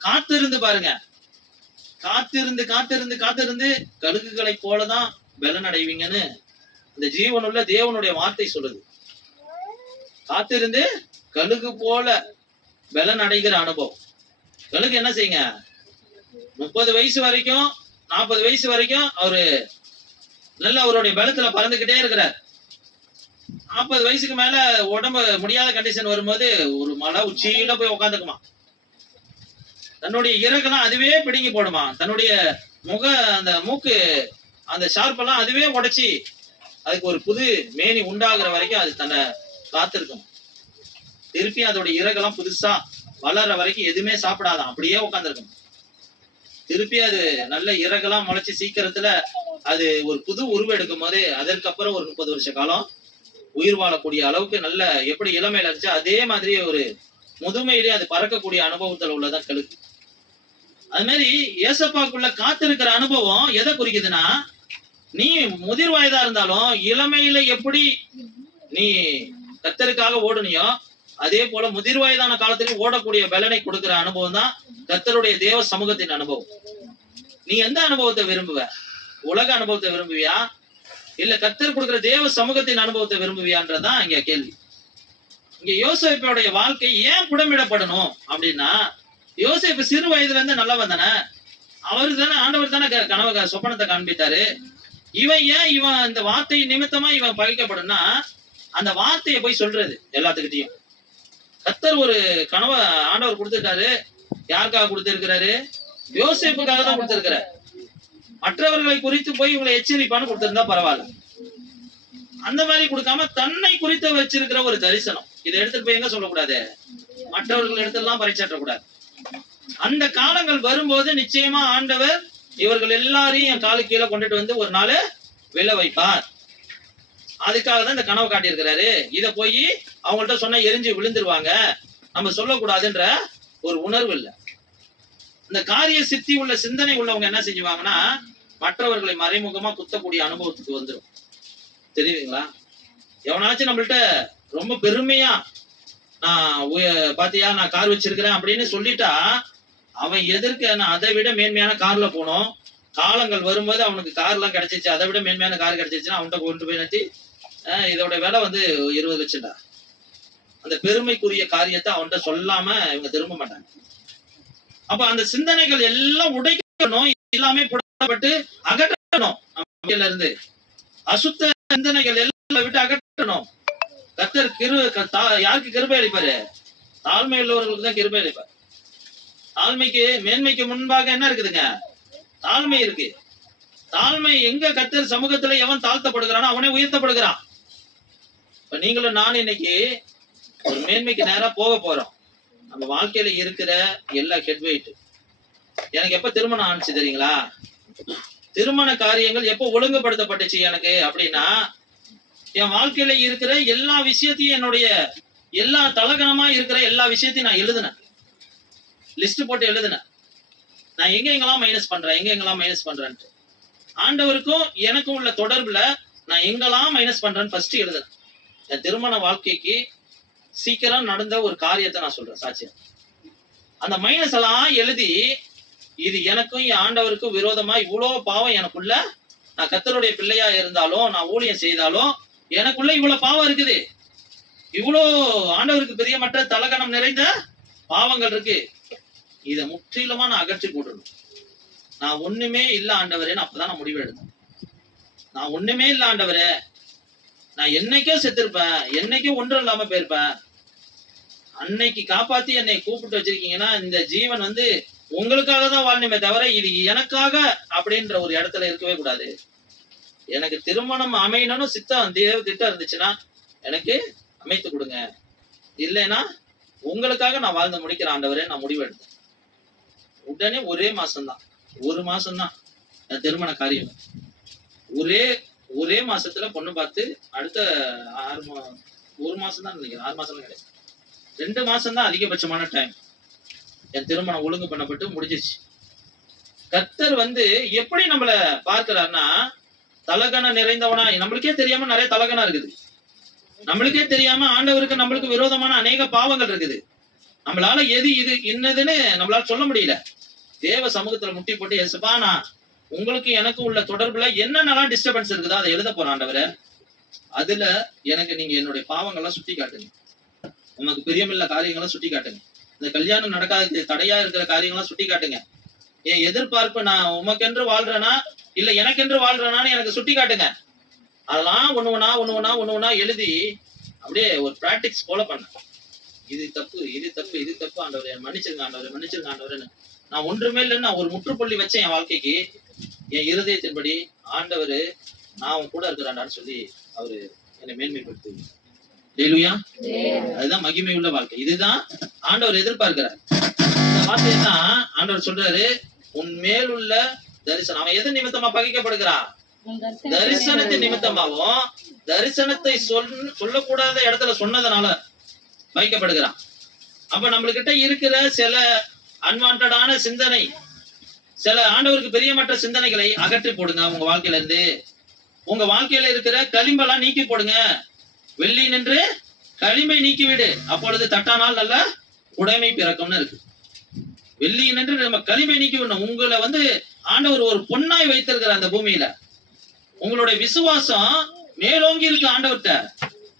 காத்திருந்து பாருங்க. காத்திருந்து காத்திருந்து காத்திருந்து கழுகுகளை போலதான் பலன் அடைவீங்கன்னு இந்த ஜீவனுள்ள தேவனுடைய வார்த்தை சொல்லுது. காத்திருந்து கழுகு போல பலன் அடைகிற அனுபவம். கழுகு என்ன செய்யுங்க, 30 வயசு வரைக்கும் 40 வயசு வரைக்கும் அவரு நல்ல அவருடைய பலத்துல பறந்துகிட்டே இருக்கிறார். 40 வயசுக்கு மேல உடம்பு முடியாத கண்டிஷன் வரும்போது ஒரு மலை உச்சியில போய் உட்காந்துக்குமா, தன்னுடைய இறக்கெல்லாம் அதுவே பிடுங்கி போடுமா, தன்னுடைய அந்த மூக்கு அந்த ஷார்ப்பெல்லாம் அதுவே உடைச்சி அதுக்கு ஒரு புது மேனி உண்டாகிற வரைக்கும் அது தன்னை காத்திருக்கும். திருப்பி அதோட இறகெல்லாம் புதுசா வளர்ற வரைக்கும் எதுவுமே சாப்பிடாதான், அப்படியே உட்காந்துருக்கும். திருப்பி அது நல்ல இறகெல்லாம் முளைச்சு சீக்கிரத்துல அது ஒரு புது உருவம் எடுக்கும் போது அதற்கப்புறம் ஒரு 30 வருஷ காலம் உயிர் வாழக்கூடிய அளவுக்கு நல்ல எப்படி இளமையில இருந்துச்சு அதே மாதிரி ஒரு முதுமையிலேயே அது பறக்கக்கூடிய அனுபவத்துல உள்ளதான் கழுகு. அது மாதிரி ஏசப்பாக்குள்ள காத்திருக்கிற அனுபவம் எதை குறிக்குதுன்னா, நீ முதிர் வயதா இருந்தாலும் இளமையில எப்படி நீ கர்த்தருக்காக ஓடுனியோ அதே போல முதிர் வயதான காலத்திலும் ஓடக்கூடிய பலனை கொடுக்கிற அனுபவம் தான் கர்த்தருடைய தேவ சமூகத்தின் அனுபவம். நீ எந்த அனுபவத்தை விரும்புவ, உலக அனுபவத்தை விரும்புவியா இல்ல கர்த்தர் கொடுக்கிற தேவ சமூகத்தின் அனுபவத்தை விரும்புவியான்றதான் இங்க கேள்வி. இங்க யோசேப்புடைய வாழ்க்கை ஏன் புடமிடப்படணும் அப்படின்னா, யோசேப்பு சிறு வயதுல இருந்து நல்லவன் தானே, அவரு தானே ஆண்டவர் தானே கனவு சொப்பனத்தை காண்பித்தாரு. இவன் இந்த வார்த்தை நிமித்தமா இவன் பகைக்கப்படும்னா, அந்த வார்த்தையை போய் சொல்றது எல்லாத்துக்கிட்டையும். கர்த்தர் ஒரு கனவை ஆண்டவர் கொடுத்திருக்காரு, யாருக்காக கொடுத்திருக்கிறாரு, யோசேப்புக்காக தான் கொடுத்திருக்கிறார். மற்றவர்களை குறித்து போய் இவங்களை எச்சரிப்பான்னு கொடுத்திருந்தா பரவாயில்ல, அந்த மாதிரி கொடுக்காம தன்னை குறித்து வச்சிருக்கிற ஒரு தரிசனம். இதை எடுத்துட்டு போய் எங்க சொல்லக்கூடாது, மற்றவர்கள் இடத்தெல்லாம் பறைச்சாற்றக்கூடாது. அந்த காலங்கள் வரும்போது நிச்சயமா ஆண்டவர் இவர்கள் எல்லாரையும் என் காலு கீழே கொண்டுட்டு வந்து ஒரு நாள் விழ வைப்பார். அதுக்காக தான் இந்த கனவு காட்டியிருக்கிறாரு. இதை போய் அவங்கள்ட்ட சொன்னா எரிஞ்சு விழுந்துருவாங்க, நம்ம சொல்லக்கூடாதுன்ற ஒரு உணர்வு இல்லை. இந்த காரிய சித்தி உள்ள சிந்தனை உள்ளவங்க என்ன செஞ்சுவாங்கன்னா, மற்றவர்களை மறைமுகமா குத்தக்கூடிய அனுபவத்துக்கு வந்துடும். தெரியுதுங்களா? எவனாச்சும் நம்மள்ட்ட ரொம்ப பெருமையா நான் பாத்தியா நான் கார் வச்சிருக்கிறேன் அப்படின்னு சொல்லிட்டா, அவன் எதற்கு நான் அதை விட மேன்மையான கார்ல போனோம், காலங்கள் வரும்போது அவனுக்கு கார் எல்லாம் கிடைச்சிச்சு, அதை விட மேன்மையான கார் கிடைச்சிச்சுன்னா அவன்கிட்ட கொண்டு போய் நிறுத்தி இதோட விலை 20 லட்சம்டா, அந்த பெருமைக்குரிய காரியத்தை அவன்கிட்ட சொல்லாம இவங்க திரும்ப மாட்டாங்க. அப்ப அந்த சிந்தனைகள் எல்லாம் உடைக்கணும், எல்லாமே புடப்பட்டு அகற்றணும். நம்ம இருந்து அசுத்த சிந்தனைகள் எல்லாம் விட்டு அகற்றணும். கர்த்தர் யாருக்கு கிருபை அளிப்பாரு, தாழ்மை உள்ளவர்களுக்கு தான் கிருபை அளிப்பார். தாழ்மைக்கு மேன்மைக்கு முன்பாக என்ன இருக்குதுங்க, தாழ்மை இருக்கு. தாழ்மை எங்க கர்த்தர் சமூகத்துல எவன் தாழ்த்தப்படுகிறானோ அவனே உயர்த்தப்படுகிறான். இப்ப நீங்களும் நானும் இன்னைக்கு ஒரு மேன்மைக்கு நேரா போக போறோம். நம்ம வாழ்க்கையில இருக்கிற எல்லா ஹெட்வெயிட் எனக்கு எப்ப திருமணம் ஆனிச்சு தெரியுங்களா? திருமண காரியங்கள் எப்ப ஒழுங்குபடுத்தப்பட்டுச்சு எனக்கு அப்படின்னா, என் வாழ்க்கையில இருக்கிற எல்லா விஷயத்தையும், என்னுடைய எல்லா தலகணமா இருக்கிற எல்லா விஷயத்தையும் நான் எழுதுனேன், லிஸ்ட் போட்டு எழுதுனேன். நான் எங்கெங்கெல்லாம் மைனஸ் பண்றேன்ட்டு ஆண்டவருக்கும் எனக்கும் உள்ள தொடர்புல நான் எங்கெல்லாம் மைனஸ் பண்றேன்னு ஃபர்ஸ்ட் எழுதுனேன். என் திருமண வாழ்க்கைக்கு சீக்கிரம் நடந்த ஒரு காரியத்தை நான் சொல்றேன் சாட்சியம். அந்த மைனஸ் எல்லாம் எழுதி, இது எனக்கும் என் ஆண்டவருக்கும் விரோதமா இவ்வளவு பாவம் எனக்குள்ள, நான் கர்த்தருடைய பிள்ளையா இருந்தாலும், நான் ஊழியம் செய்தாலும் எனக்குள்ள இவ்வளவு பாவம் இருக்குது, இவ்வளோ ஆண்டவருக்கு பிரியமற்ற தலகணம் நிறைந்த பாவங்கள் இருக்கு, இதை முற்றிலுமா நான் அகற்றி போட்டுடணும். நான் ஒண்ணுமே இல்ல ஆண்டவரேன்னு அப்பதான் நான் முடிவு எடுத்தேன். நான் ஒண்ணுமே இல்ல ஆண்டவரே, நான் என்னைக்கோ செத்துருப்பேன், என்னைக்கோ ஒன்றும் இல்லாம போயிருப்பேன், அன்னைக்கு காப்பாத்தி என்னை கூப்பிட்டு வச்சிருக்கீங்கன்னா இந்த ஜீவன் வந்து உங்களுக்காக தான் வாழணுமே தவிர இது எனக்காக அப்படின்ற ஒரு இடத்துல இருக்கவே கூடாது. எனக்கு திருமணம் அமையணும்னு சித்தம் தேவ திட்டம் இருந்துச்சுன்னா எனக்கு அமைத்து கொடுங்க, இல்லைன்னா உங்களுக்காக நான் வாழ்ந்து முடிக்கிற ஆண்டவரே நான் முடிவு எடுத்தேன். உடனே ஒரு மாசம்தான் என் திருமண காரியம். ஒரே மாசத்துல பொண்ணு பார்த்து அடுத்த 1 மாசம் தான் நினைக்கிறேன், 6 மாசம் கிடையாது, 2 மாசம் தான் அதிகபட்சமான டைம் என் திருமணம் ஒழுங்கு பண்ணப்பட்டு முடிஞ்சிருச்சு. கர்த்தர் வந்து எப்படி நம்மள பார்க்கிறார்னா, தலகணம் நிறைந்தவனா, நம்மளுக்கே தெரியாம நிறைய தலகணம் இருக்குது, நம்மளுக்கே தெரியாம ஆண்டவருக்கு நம்மளுக்கு விரோதமான அநேக பாவங்கள் இருக்குது. நம்மளால எது இது என்னதுன்னு நம்மளால சொல்ல முடியல. தேவ சமூகத்துல முட்டி போட்டு, எசப்பா நான் உங்களுக்கு எனக்கும் உள்ள தொடர்புல என்னென்னலாம் டிஸ்டர்பன்ஸ் இருக்குதோ அதை எழுத போறேன் ஆண்டவரே, அதுல எனக்கு நீங்க என்னுடைய பாவங்கள்லாம் சுட்டி காட்டுங்க, உமக்கு பிரியமில்ல காரியங்கள்லாம் சுட்டி காட்டுங்க, இந்த கல்யாணம் நடக்காத தடையா இருக்கிற காரியங்கள்லாம் சுட்டி காட்டுங்க, என் எதிர்பார்ப்பு நான் உமக்கென்று வாழ்றேனா இல்ல எனக்கென்று வாழ்றேனான்னு எனக்கு சுட்டி காட்டுங்க. அதெல்லாம் ஒண்ணு எழுதி அப்படியே ஒரு பிராக்டிக்ஸ் ஃபாலோ பண்ண. இது தப்பு ஆண்டவரே, மன்னிச்சிருங்க ஆண்டவரேன்னு நான் ஒன்றுமே இல்லைன்னு நான் ஒரு முற்றுப்புள்ளி வச்சேன் என் வாழ்க்கைக்கு. என் இருதயத்தின்படி ஆண்டவரு நான் அவன் கூட இருக்கிறான்னு சொல்லி அவரு என்னை மேன்மைப்படுத்து. ஹல்லேலூயா. அதுதான் மகிமை உள்ள வாழ்க்கை. இதுதான் ஆண்டவர் எதிர்பார்க்கிறார். இந்த வார்த்தையை தான் ஆண்டவர் சொல்றாரு, உன் மேல் உள்ள தரிசனம். அவன் எது நிமித்தமா பகைக்கப்படுகிறான்? தரிசனத்தின் நிமித்தமாவும், தரிசனத்தை சொல்லக்கூடாத இடத்துல சொன்னதுனால பகைக்கப்படுகிறான். அப்ப நம்மளுக்கிட்ட இருக்கிற சில அன்வான்டான சிந்தனை, சில ஆண்டவருக்கு பெரியமற்ற சிந்தனைகளை அகற்றி போடுங்க உங்க வாழ்க்கையில இருந்து. உங்க வாழ்க்கையில இருக்கிற களிம்பெல்லாம் நீக்கி போடுங்க. வெள்ளி நின்று களிம்பை நீக்கிவிடு, அப்பொழுது தட்டானால் நல்ல உடைமை பிறக்கும்னு இருக்கு. வெள்ளி நின்று நம்ம களிம்பை நீக்கி விடணும். உங்களை வந்து ஆண்டவர் ஒரு பொன்னாய் வைத்திருக்கிற அந்த பூமியில உங்களுடைய விசுவாசம் மேலோங்கி இருக்கு ஆண்டவர்கிட்ட.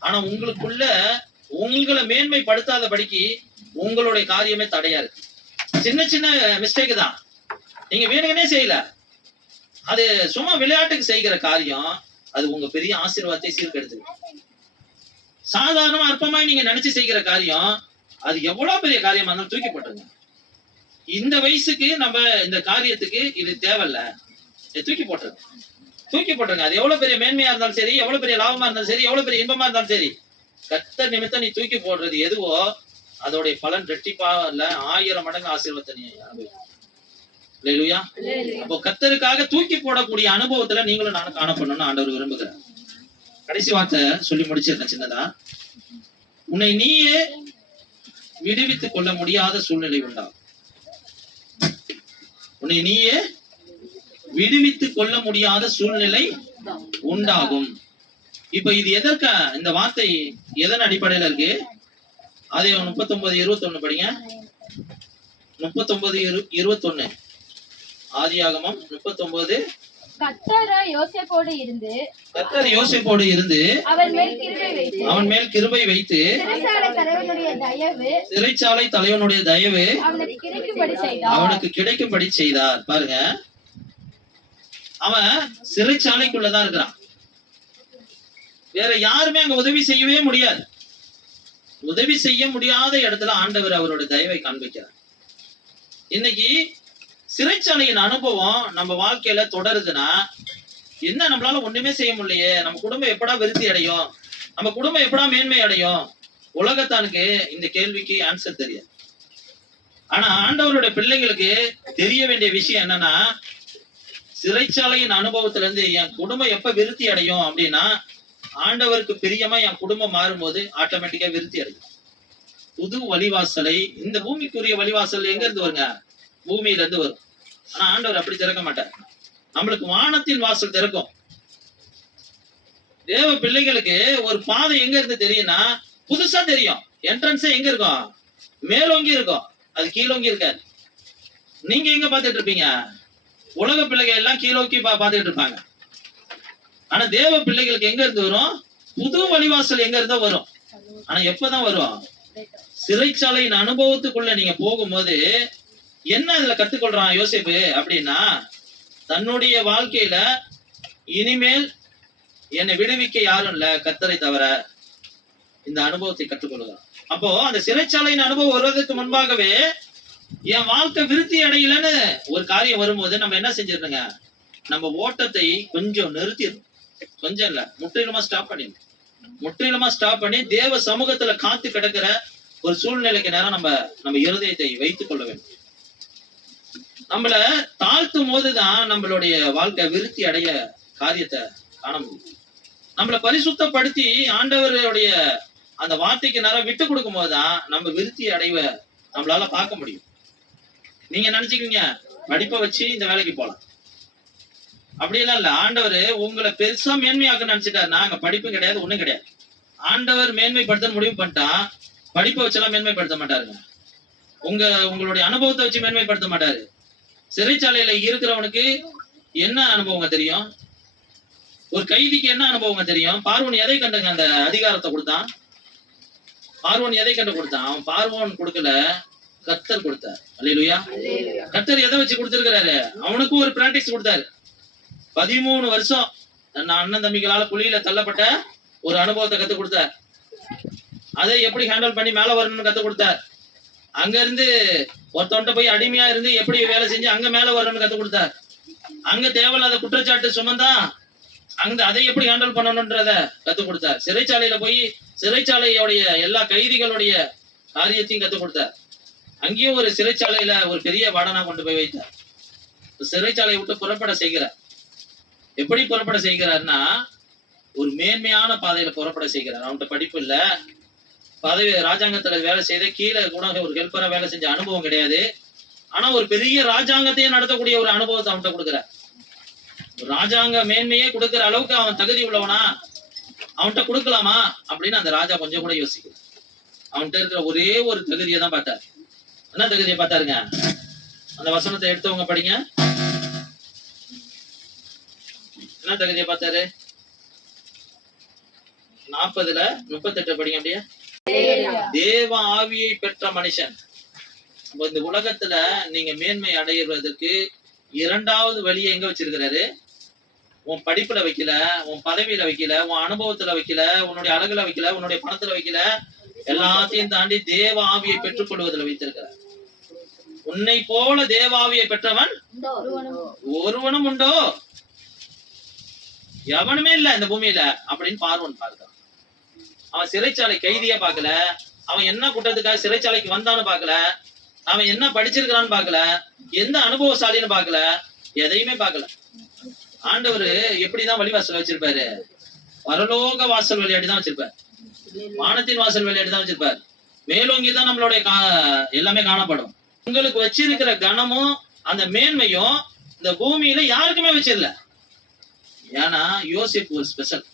ஆனா உங்களுக்குள்ள உங்களை மேன்மைப்படுத்தாதபடிக்கு உங்களுடைய காரியமே தடையா இருக்கு. சின்ன சின்ன மிஸ்டேக் தான், நீங்க வேணுங்கனே செய்யல, அது சும்மா விளையாட்டுக்கு செய்கிற காரியம், அது உங்க பெரிய ஆசீர்வாதத்தை சீர்கெடுத்து. சாதாரணமா அற்பமாய் நீங்க நினைச்சு செய்கிற காரியம், அது எவ்வளவு பெரிய காரியமா இருந்தாலும் தூக்கி போட்டுருங்க. இந்த வயசுக்கு நம்ம இந்த காரியத்துக்கு இது தேவையில்ல, தூக்கி போட்டுருங்க. அது எவ்வளவு பெரிய மேன்மையா இருந்தாலும் சரி, எவ்வளவு பெரிய லாபமா இருந்தாலும் சரி, எவ்வளவு பெரிய இன்பமா இருந்தாலும் சரி, கர்த்தர் நிமித்தம் நீ தூக்கி போடுறது எதுவோ அதோடைய பலன் ரெட்டிப்பா இல்ல 1000 மடங்கு ஆசீர்வாதத்தை நீ அனுபவிக்கலாம். ஹல்லேலூயா. அப்போ கர்த்தருக்காக தூக்கி போடக்கூடிய அனுபவத்துல நீங்களும் நானும் காணப்படணும்னு ஆண்டவர் விரும்புகிறார். கடைசி வார்த்தை சொல்லி முடிச்சிருக்கேன் சின்னதா. உன்னை நீயே விடுவித்துக் கொள்ள முடியாத சூழ்நிலை உண்டாகும். உன்னை நீயே விடுவித்துக் கொள்ள முடியாத சூழ்நிலை உண்டாகும். இப்ப இது எதற்கா, இந்த வார்த்தை எதன் அடிப்படையில இருக்கு? அதே 39:21 படிங்க. 39:21 ஆதியாகமம் 39. கர்த்தர் யோசேப்போடு இருந்து அவன் மேல் கிருபை வைத்து சிறைச்சாலை தலைவனுடைய தயவு அவனுக்கு கிடைக்கும்படி செய்தார். பாருங்க, அவன் சிறைச்சாலைக்குள்ளதான் இருக்கிறான். வேற யாருமே அங்க உதவி செய்யவே முடியாது. உதவி செய்ய முடியாத இடத்துல ஆண்டவர் அவரோட தயவை காண்பிக்கிறார். இன்னைக்கு சிறைச்சாலையின் அனுபவம் நம்ம வாழ்க்கையில தொடருதுன்னா என்ன, நம்மளால ஒண்ணுமே செய்ய முடியலையே, நம்ம குடும்பம் எப்படா விருத்தி அடையும், நம்ம குடும்பம் எப்படா மேன்மை அடையும்? உலகத்தானுக்கு இந்த கேள்விக்கு ஆன்சர் தெரியாது. ஆனா ஆண்டவருடைய பிள்ளைங்களுக்கு தெரிய வேண்டிய விஷயம் என்னன்னா, சிறைச்சாலையின் அனுபவத்துல இருந்து என் குடும்பம் எப்ப விருத்தி அடையும் அப்படின்னா, ஆண்டவருக்கு பிரியமா என் குடும்பம் மாறும்போது ஆட்டோமேட்டிக்கா விருத்தி அடையும். புது வழிவாசலை, இந்த பூமிக்குரிய வழிவாசல் எங்க இருந்து வருங்க? பூமியில இருந்து வரும். ஆனா ஆண்டவர் அப்படி திறக்க மாட்டார். நம்மளுக்கு வானத்தின் வாசல் திறக்கும். தேவ பிள்ளைகளுக்கு ஒரு பாதை எங்க இருந்து தெரியும்னா புதுசா தெரியும். என்ட்ரன்ஸே எங்க இருக்கும்? மேலோங்கி இருக்கும், அது கீழோங்கி இருக்காது. நீங்க எங்க பாத்துட்டு இருப்பீங்க? உலக பிள்ளைகள் எல்லாம் கீழோக்கி பாத்துட்டு இருப்பாங்க. ஆனா தேவ பிள்ளைகளுக்கு எங்க இருந்து வரும்? புது வழிவாசல் எங்க இருந்தா வரும். ஆனா எப்பதான் வரும்? சிறைச்சாலையின் அனுபவத்துக்குள்ள நீங்க போகும்போது என்ன இதுல கத்துக்கொள்றான் யோசேப்பு அப்படின்னா, தன்னுடைய வாழ்க்கையில இனிமேல் என்னை விடுவிக்க யாரும் இல்ல கர்த்தரை தவிர, இந்த அனுபவத்தை கற்றுக்கொள்கிறான். அப்போ அந்த சிறைச்சாலையின் அனுபவம் வருவதற்கு முன்பாகவே என் வாழ்க்கை விருத்தி அடையலன்னு ஒரு காரியம் வரும்போது நம்ம என்ன செஞ்சிருந்தோங்க? நம்ம ஓட்டத்தை கொஞ்சம் நிறுத்திடணும். கொஞ்சம் இல்ல, முற்றிலுமா ஸ்டாப் பண்ணிடணும். முற்றிலுமா ஸ்டாப் பண்ணி தேவ சமூகத்துல காத்து கிடக்கிற ஒரு சூழ்நிலைக்கு நேரம் நம்ம இருதயத்தை வைத்துக் கொள்ள வேண்டும். நம்மள தாழ்த்தும் போதுதான் நம்மளுடைய வாழ்க்கை விருத்தி அடைய காரியத்தை காண முடியும். நம்மள பரிசுத்தப்படுத்தி ஆண்டவருடைய அந்த வார்த்தைக்கு நேரம் விட்டு கொடுக்கும் போதுதான் நம்ம விருத்தி அடைவ நம்மளால பார்க்க முடியும். நீங்க நினைச்சுக்கீங்க படிப்பை வச்சு இந்த வேலைக்கு போலாம், அப்படியெல்லாம் இல்ல. ஆண்டவர் உங்களை பெருசா மேன்மையாக்க நினைச்சிட்டாருன்னா அங்க படிப்பு கிடையாது, ஒண்ணும் கிடையாது. ஆண்டவர் மேன்மைப்படுத்த முடிவு பண்ணிட்டா படிப்பை வச்செல்லாம் மேன்மைப்படுத்த மாட்டாருங்க. உங்களுடைய அனுபவத்தை வச்சு மேன்மைப்படுத்த மாட்டாரு. சிறைச்சாலையில இருக்கிறவனுக்கு என்ன அனுபவம் தெரியும்? ஒரு கைதிக்கு என்ன அனுபவம் தெரியும்? பார்வோன் எதை கண்டுங்க அந்த அதிகாரத்தை கொடுத்தான்? பார்வோன் எதை கண்டு கொடுத்தான்? அவன் பார்வோன் கொடுக்கல, கர்த்தர் கொடுத்தார். அல்லேலூயா. கர்த்தர் எதை வச்சு கொடுத்திருக்கிறாரு? அவனுக்கும் ஒரு பிராக்டிஸ் கொடுத்தாரு. 13 வருஷம் தன் அண்ணன் தம்பிகளால குழியில தள்ளப்பட்ட ஒரு அனுபவத்தை கத்து கொடுத்தார். அதை எப்படி ஹேண்டில் பண்ணி மேல வரணும்னு கத்து கொடுத்தார். அங்க இருந்து ஒருத்தவன்ட்ட போய் அடிமையா இருந்து எப்படி வேலை செஞ்சு அங்க மேல வரணும்னு கத்து கொடுத்தார். அங்க தேவையில்லாத குற்றச்சாட்டு சுமந்தா அங்க அதை எப்படி ஹேண்டில் பண்ணணும்ன்றத கத்து கொடுத்தார். சிறைச்சாலையில போய் சிறைச்சாலையோடைய எல்லா கைதிகளுடைய காரியத்தையும் கத்து கொடுத்தார். அங்கேயும் ஒரு சிறைச்சாலையில ஒரு பெரிய வார்டனா கொண்டு போய் வைத்தார். சிறைச்சாலையை விட்டு புறப்பட செய்கிறார். எப்படி புறப்பட செய்கிறார்னா, ஒரு மேன்மையான பாதையில புறப்பட செய்கிறார். அவன்கிட்ட படிப்பு இல்ல, பதவி ராஜாங்கத்துல வேலை செய்த கீழே கூட ஒரு ஹெல்ப்பரா வேலை செஞ்ச அனுபவம் கிடையாது. ஆனா ஒரு பெரிய ராஜாங்கத்தையே நடத்தக்கூடிய ஒரு அனுபவத்தை அவன்கிட்ட கொடுக்குறார். ராஜாங்க மேன்மையே கொடுக்கிற அளவுக்கு அவன் தகுதி உள்ளவனா, அவன்கிட்ட கொடுக்கலாமா அப்படின்னு அந்த ராஜா கொஞ்சம் கூட யோசிக்கல. அவன்கிட்ட இருக்கிற ஒரே ஒரு தகுதியை தான் பார்த்தார். என்ன தகுதியை பார்த்தாருங்க? அந்த வசனத்தை எடுத்தவங்க படிங்க. என்ன தகுதியை பார்த்தாரு? 40:38 படிங்க அப்படியே. தேவ ஆவியை பெற்ற மனுஷன். இந்த உலகத்துல நீங்க மேன்மை அடைவதற்கு இரண்டாவது வழியை எங்க வச்சிருக்கிறாரு? உன் படிப்புல வைக்கல, உன் பதவியில வைக்கல, உன் அனுபவத்துல வைக்கல, உன்னுடைய அழகுல வைக்கல, உன்னுடைய பணத்துல வைக்கல. எல்லாத்தையும் தாண்டி தேவ ஆவியை பெற்றுக் கொள்வதில் வைத்திருக்கிறார். உன்னை போல தேவ ஆவியை பெற்றவன் ஒருவனும் உண்டோ? எவனுமே இல்ல இந்த பூமியில அப்படின்னு பார்வன் பார்த்தான். அவன் சிறைச்சாலை கைதியா பார்க்கல, அவன் என்ன குற்றத்துக்காக சிறைச்சாலைக்கு வந்தான்னு பார்க்கல, அவன் என்ன படிச்சிருக்கிறான்னு பார்க்கல, எந்த அனுபவசாலின்னு பார்க்கல, எதையுமே பார்க்கல. ஆண்டவர் எப்படிதான் வழிவாசல் வச்சிருப்பாரு? பரலோக வாசல் விளையாடி வச்சிருப்பாரு. வானத்தின் வாசல் விளையாடி தான் வச்சிருப்பாரு. மேலோங்கிதான் நம்மளுடைய எல்லாமே காணப்படும். உங்களுக்கு வச்சிருக்கிற கனமும் அந்த மேன்மையும் இந்த பூமியில யாருக்குமே வச்சிடல. ஏன்னா யோசேப்பு ஒரு ஸ்பெஷல்.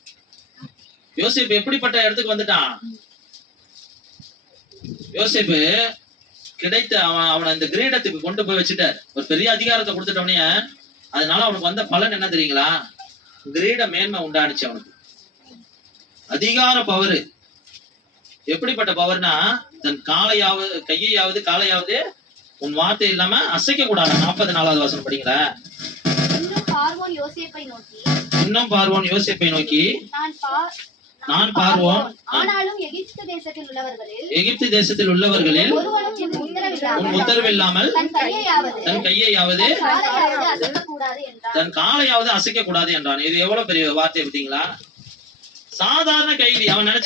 யோசேப்பு எப்படிப்பட்ட இடத்துக்கு வந்துட்டான்? யோசேப்பு கிடைத்த அவனை இந்த கிரீடத்துக்கு கொண்டு போய் வச்சுட்டார். ஒரு பெரிய அதிகாரத்தை கொடுத்துட்டவனே, அதனால அவனுக்கு வந்த பலன் என்ன தெரியுங்களா? கிரீட மேன்மை உண்டானுச்சு அவனுக்கு. அதிகார பவர். எப்படிப்பட்ட பவர்னா, தன் கையாவது காலையாவது உன் வார்த்தை இல்லாம அசைக்க கூடாது. 44வது வசனம் படிங்களா. இன்னும் பார்வோன் யோசேப்பை நோக்கி நான் பார்வோன். ஆனாலும் எகிப்து தேசத்தில் உள்ளவர்களில் எகிப்து தேசத்தில் உள்ளவர்களில் ஒருவனும் உன் உத்தரவில்லாமல் தன் கையையாவது தன் கையையாவது காலையாவது அசைக்கக்கூடாது என்றான். தன் காலையாவது அசைக்க கூடாது என்றான். இது எவ்வளவு பெரிய வார்த்தை பார்த்தீங்களா? சாதாரண கைதி. அவன் நினைச்சு